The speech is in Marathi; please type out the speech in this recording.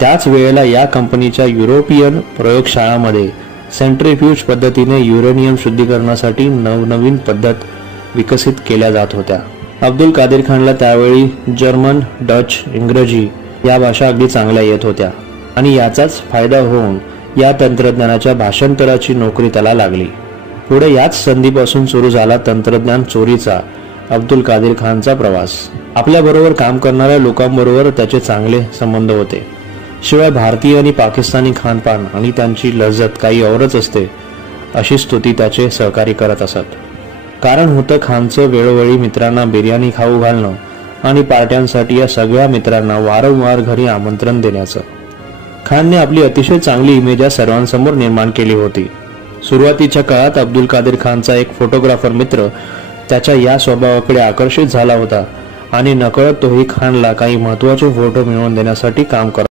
त्याच वेळेला या कंपनीच्या युरोपियन प्रयोगशाळांमध्ये सेंट्रीफ्यूज पद्धतीने युरेनियम शुद्धीकरणासाठी नवनवीन पद्धत विकसित केल्या जात होत्या। अब्दुल कादिर खानला त्यावेळी जर्मन, डच, इंग्रजी या भाषा अगदी चांगल्या येत होत्या आणि याचाच फायदा होऊन या तंत्रज्ञानाच्या भाषांतराची नोकरी त्याला लागली। पुढे याच संधीपासून सुरू झाला तंत्रज्ञान चोरीचा अब्दुल कादिर खानचा प्रवास। आपल्याबरोबर काम करणाऱ्या लोकांबरोबर त्याचे चांगले संबंध होते। शिवाय भारतीय आणि पाकिस्तानी खानपान आणि त्यांची लज्जत काही औरच असते अशी स्तुती त्याचे सहकारी करत असत। कारण होतं खानचं वेळोवेळी मित्रांना बिर्याणी खाऊ घालणं आणि पार्ट्यांसाठी या सगळ्या मित्रांना वारंवार घरी आमंत्रण देण्याचं। खानने आपली अतिशय चांगली इमेज या सर्वांसमोर निर्माण केली होती। सुरुवातीच्या काळात अब्दुल कादिर खानचा एक फोटोग्राफर मित्र त्याच्या या स्वभावाकडे आकर्षित झाला होता आणि नकळत तोही खानला काही महत्त्वाचे फोटो मिळवून देण्यासाठी काम करत